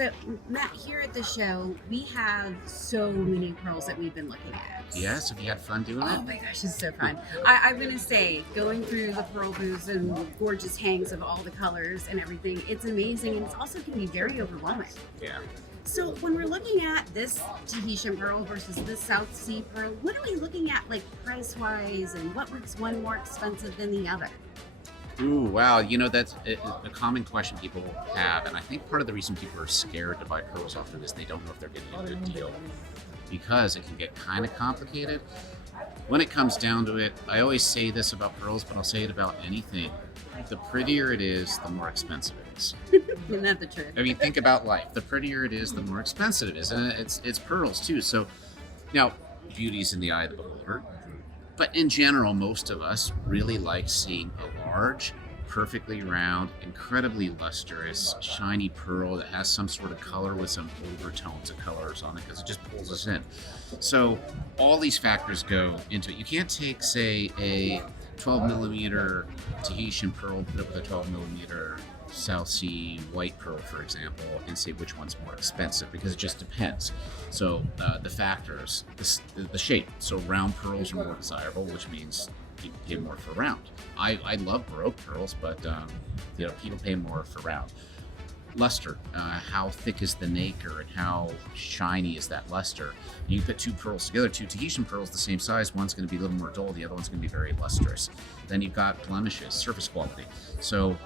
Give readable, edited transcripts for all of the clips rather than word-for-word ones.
So, Matt, here at the show, we have so many pearls that we've been looking at. Yes, have you had fun doing Oh it? my gosh, it's so fun. I'm going to say, going through the pearl booths and gorgeous hangs of all the colors and everything, it's amazing. And it's also can be very overwhelming. Yeah. So, when we're looking at this Tahitian pearl versus this South Sea pearl, what are we looking at, like price-wise, and what makes one more expensive than the other? Ooh, wow. That's a common question people have. And I think part of the reason people are scared to buy pearls often is they don't know if they're getting a good deal because it can get kind of complicated. When it comes down to it, I always say this about pearls, but I'll say it about anything. The prettier it is, the more expensive it is. Isn't that the truth? I mean, think about life. The prettier it is, the more expensive it is. And it's pearls too. So now, beauty's in the eye of the beholder. But in general, most of us really like seeing a large, perfectly round, incredibly lustrous, shiny pearl that has some sort of color with some overtones of colors on it because it just pulls us in. So all these factors go into it. You can't take, say, a 12 millimeter Tahitian pearl, put it with a 12 millimeter South Sea white pearl, for example, and say which one's more expensive because it just depends. So the factors, the shape. So round pearls are more desirable, which means you pay more for round. I love Baroque pearls, but people pay more for round. Luster, how thick is the nacre and how shiny is that luster? And you put two pearls together, two Tahitian pearls the same size, one's going to be a little more dull, the other one's going to be very lustrous. Then you've got blemishes, surface quality. So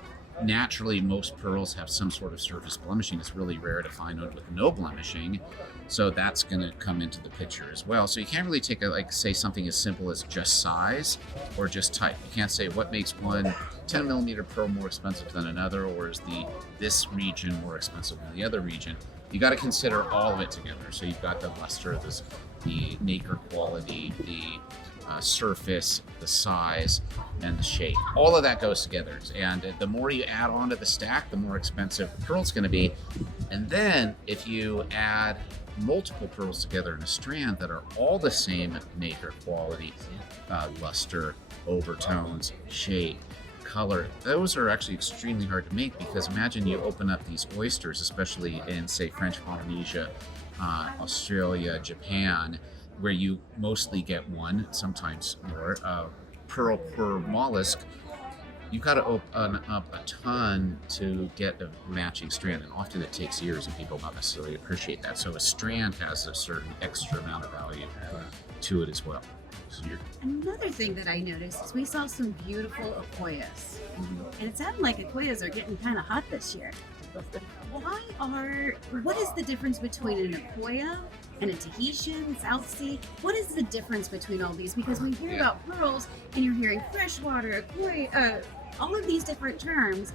naturally, most pearls have some sort of surface blemishing. It's really rare to find one with no blemishing. So that's going to come into the picture as well. So you can't really take say something as simple as just size or just type. You can't say what makes one 10 millimeter pearl more expensive than another, or is this region more expensive than the other region. You got to consider all of it together. So you've got the luster, the nacre quality, the surface, the size, and the shape. All of that goes together. And the more you add on to the stack, the more expensive the pearl's going to be. And then if you add multiple pearls together in a strand that are all the same nacre quality, luster, overtones, shape, color, those are actually extremely hard to make because imagine you open up these oysters, especially in, say, French Polynesia, Australia, Japan, where you mostly get one, sometimes more, pearl per mollusk. You've got to open up a ton to get a matching strand, and often it takes years, and people don't necessarily appreciate that. So a strand has a certain extra amount of value to it as well. So Another thing that I noticed is we saw some beautiful Akoyas, and it sounded like Akoyas are getting kind of hot this year. What is the difference between an Akoya and a Tahitian, South Sea? What is the difference between all these? Because we hear about pearls and you're hearing freshwater, Akoya, all of these different terms.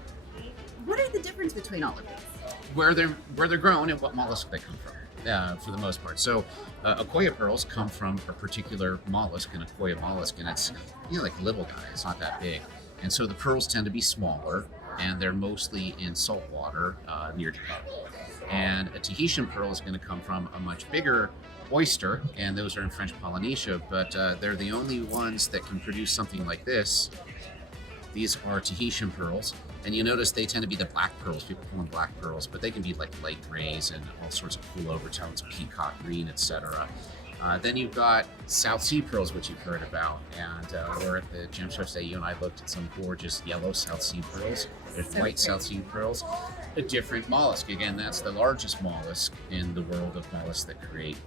What are the difference between all of these? Where they're grown and what mollusk they come from, for the most part. So Akoya pearls come from a particular mollusk, an Akoya mollusk, and it's like a little guy. It's not that big, and so the pearls tend to be smaller, and they're mostly in salt water near Japan. And a Tahitian pearl is going to come from a much bigger oyster, and those are in French Polynesia, but they're the only ones that can produce something like this. These are Tahitian pearls, and you notice they tend to be the black pearls. People call them black pearls, but they can be like light grays and all sorts of cool overtones, peacock green, etc. Then you've got South Sea pearls, which you've heard about, and we're at the gem show today. You and I looked at some gorgeous yellow South Sea pearls. There's white South Sea pearls. A different mollusk. Again, that's the largest mollusk in the world of mollusks that create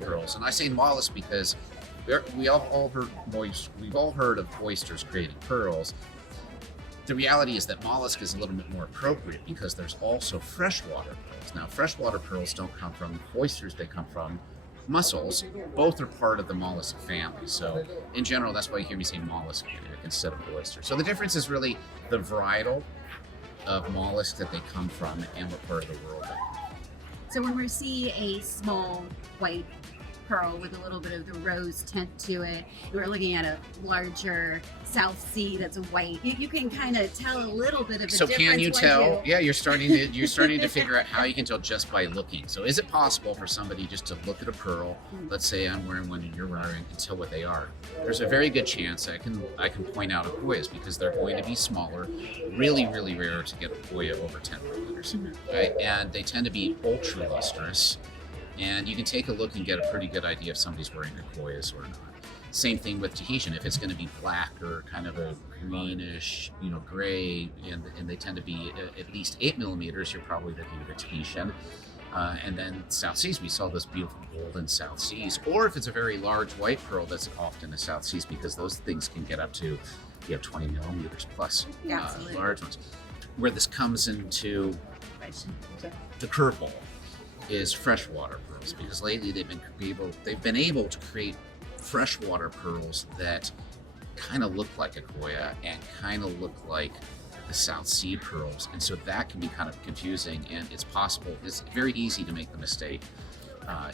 pearls. And I say mollusk because we've all heard of oysters creating pearls. The reality is that mollusk is a little bit more appropriate because there's also freshwater pearls. Now, freshwater pearls don't come from oysters, they come from mussels. Both are part of the mollusk family. So in general, that's why you hear me say mollusk instead of oyster. So the difference is really the varietal of mollusks that they come from and what part of the world they come from. So when we see a small white pearl with a little bit of the rose tint to it. We're looking at a larger South Sea that's white. You can kind of tell a little bit of a So difference. can you once tell? Yeah, you're starting to figure out how you can tell just by looking. So is it possible for somebody just to look at a pearl? Let's say I'm wearing one and you're wearing, and tell what they are. There's a very good chance I can point out Akoyas because they're going to be smaller. Really, really rare to get Akoya over 10 milliliters, right? And they tend to be ultra lustrous. And you can take a look and get a pretty good idea if somebody's wearing Akoyas or not. Same thing with Tahitian. If it's going to be black or kind of a greenish, gray, and they tend to be at least 8 millimeters, you're probably looking at a Tahitian. And then South Seas, we saw those beautiful golden South Seas. Or if it's a very large white pearl, that's often a South Seas because those things can get up to 20 millimeters plus, large ones. Where this comes into the curveball is freshwater pearls, because lately they've been able to create freshwater pearls that kind of look like Akoya and kind of look like the South Sea pearls, and so that can be kind of confusing, and it's very easy to make the mistake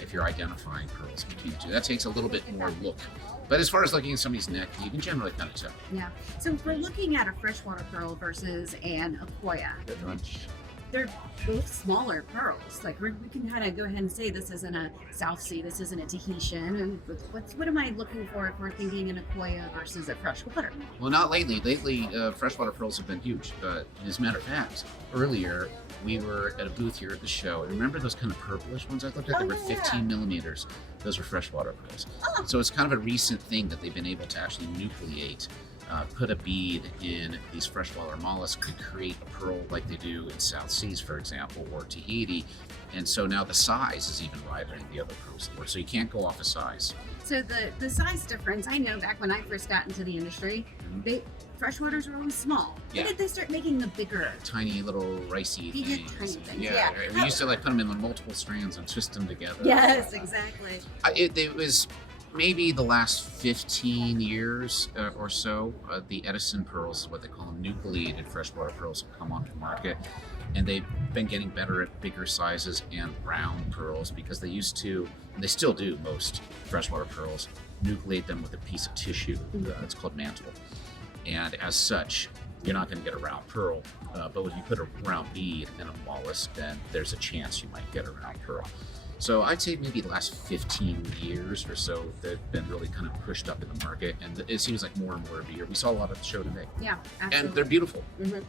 if you're identifying pearls between the two. That takes a little bit more look. But as far as looking at somebody's neck, you can generally kind of tell. Yeah. So if we're looking at a freshwater pearl versus an Akoya, they're both smaller pearls. Like we can kind of go ahead and say this isn't a South Sea, this isn't a Tahitian. And what am I looking for if we're thinking an Akoya versus a freshwater? Well, not lately. Lately, freshwater pearls have been huge. As a matter of fact, earlier we were at a booth here at the show. Remember those kind of purplish ones I looked at? They were 15 millimeters. Those were freshwater pearls. Oh. So it's kind of a recent thing that they've been able to actually nucleate. Put a bead in these freshwater mollusks to create a pearl like they do in South Seas, for example, or Tahiti. And so now the size is even rivaling the other pearls. So you can't go off of size. So the size difference, I know back when I first got into the industry, freshwaters were always small. Yeah. When did they start making the bigger? Tiny little ricey things. Tiny things. Yeah. Right. We used to put them in multiple strands and twist them together. Yes, exactly. It was maybe the last 15 years or so, the Edison pearls is what they call them, nucleated freshwater pearls have come onto the market, and they've been getting better at bigger sizes and round pearls because they used to, and they still do, most freshwater pearls, nucleate them with a piece of tissue. It's called mantle, and as such, you're not going to get a round pearl, but when you put a round bead in a mollusk, then there's a chance you might get a round pearl. So I'd say maybe the last 15 years or so, they've been really kind of pushed up in the market, and it seems like more and more every year. We saw a lot at the show today. Yeah, absolutely. And they're beautiful. Mm-hmm.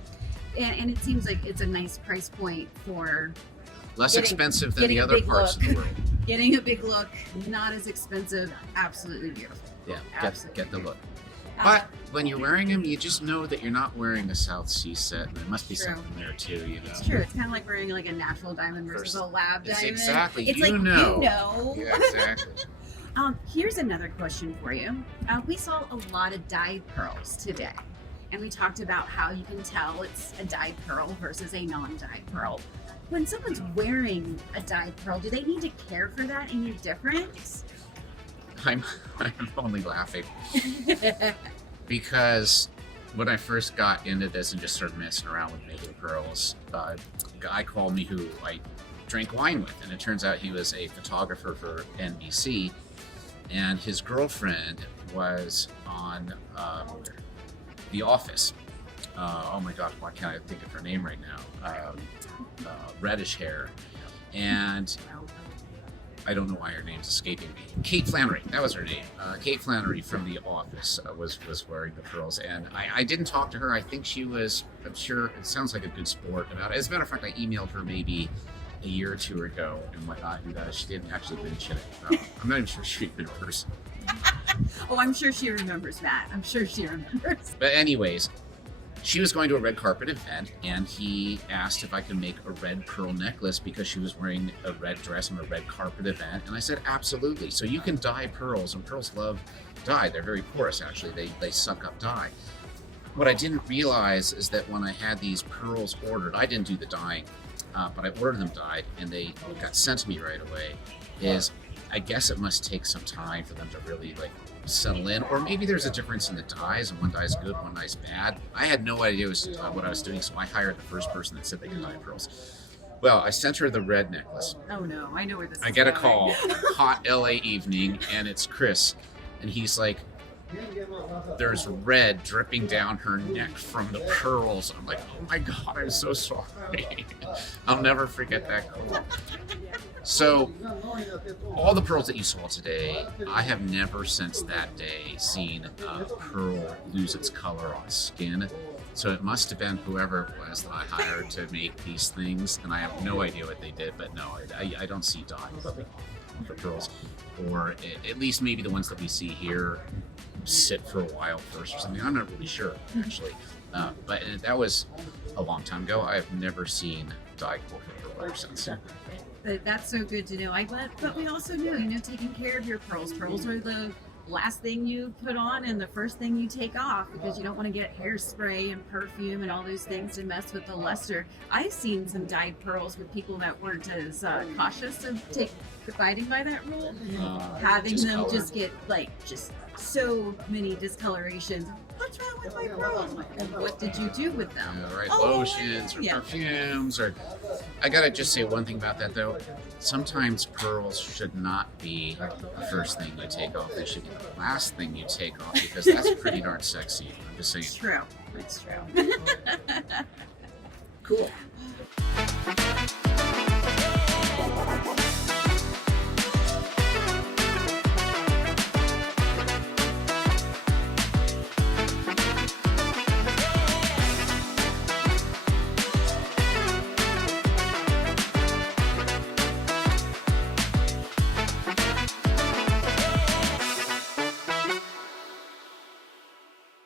And it seems like it's a nice price point for less expensive than the other parts of the world. Getting a big look, not as expensive, absolutely beautiful. Yeah, get the look. But when you're wearing them, you just know that you're not wearing a South Sea set. There must be something there too, It's true. It's kind of like wearing like a natural diamond versus a lab diamond. Exactly. It's you know. Yeah, exactly. Here's another question for you. We saw a lot of dyed pearls today, and we talked about how you can tell it's a dyed pearl versus a non-dyed pearl. When someone's wearing a dyed pearl, do they need to care for that any different? I'm only laughing because when I first got into this and just started messing around with making pearls, a guy called me who I drank wine with, and it turns out he was a photographer for NBC, and his girlfriend was on The Office. Oh my gosh, why can't I think of her name right now? Reddish hair, and I don't know why her name's escaping me. Kate Flannery, that was her name. Kate Flannery from The Office was wearing the pearls, and I didn't talk to her. I think she was, I'm sure, it sounds like a good sport about it. As a matter of fact, I emailed her maybe a year or two ago and whatnot, and she didn't actually mention it. I'm not even sure she'd been in person. Oh, I'm sure she remembers that. I'm sure she remembers. But anyways, she was going to a red carpet event, and he asked if I could make a red pearl necklace because she was wearing a red dress on a red carpet event. And I said, absolutely. So you can dye pearls, and pearls love dye. They're very porous, actually. They suck up dye. What I didn't realize is that when I had these pearls ordered, I didn't do the dyeing, but I ordered them dyed, and they got sent to me right away, is I guess it must take some time for them to really settle in, or maybe there's a difference in the dyes, and one dye is good, one dye is bad. I had no idea what I was doing, so I hired the first person that said they could dye pearls. Well, I sent her the red necklace. Oh no, I know where this is I get a going. call, hot LA evening, and it's Chris. And he's like, there's red dripping down her neck from the pearls. I'm like, oh my God, I'm so sorry. I'll never forget that call. So, all the pearls that you saw today, I have never since that day seen a pearl lose its color on skin. So it must have been whoever it was that I hired to make these things, and I have no idea what they did, but no, I don't see dye for pearls. Or at least maybe the ones that we see here sit for a while first or something. I'm not really sure, actually. But that was a long time ago. I have never seen dye for pearl ever since. That's so good to know. But we also knew, taking care of your pearls. Pearls are the last thing you put on and the first thing you take off, because you don't want to get hairspray and perfume and all those things and mess with the luster. I've seen some dyed pearls with people that weren't as cautious of abiding by that rule, having them color. just get just so many discolorations. What's wrong with my pearls? And what did you do with them? Right, lotions or perfumes. Or I gotta just say one thing about that though. Sometimes pearls should not be the first thing you take off. They should be the last thing you take off, because that's pretty darn sexy. I'm just saying. It's true. It's true. Cool.